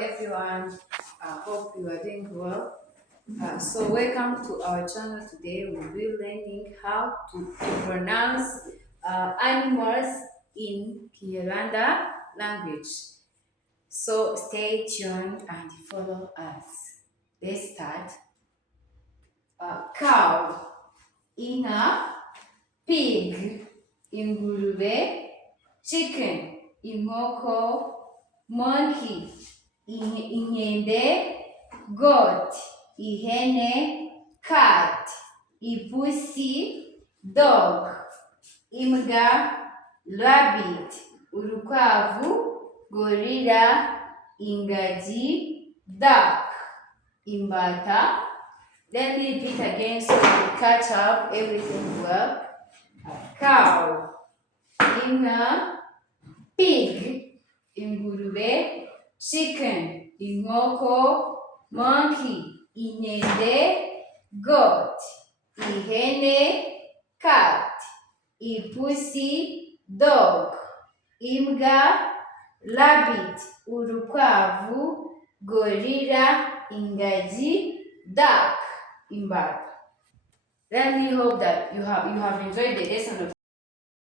everyone. I hope you are doing well. So welcome to our channel. Today we'll be learning how to pronounce animals in Kinyarwanda language. So stay tuned and follow us. Let's start. Cow, inka, pig, ingurube, chicken, inkoko, monkey, inkende, goat, ihene, cat, ipusi, dog, imbwa, rabbit, urukwavu, gorilla, ingagi, duck, imbata. Let me repeat again so you catch up everything well. Cow, inka, pig, ingurube, chicken, inkoko, monkey, inkende, goat, ihene, cat, ipusi, dog, imbwa, rabbit, urukwavu, gorilla, ingagi, duck, imbata. Let me hope that you have enjoyed the lesson of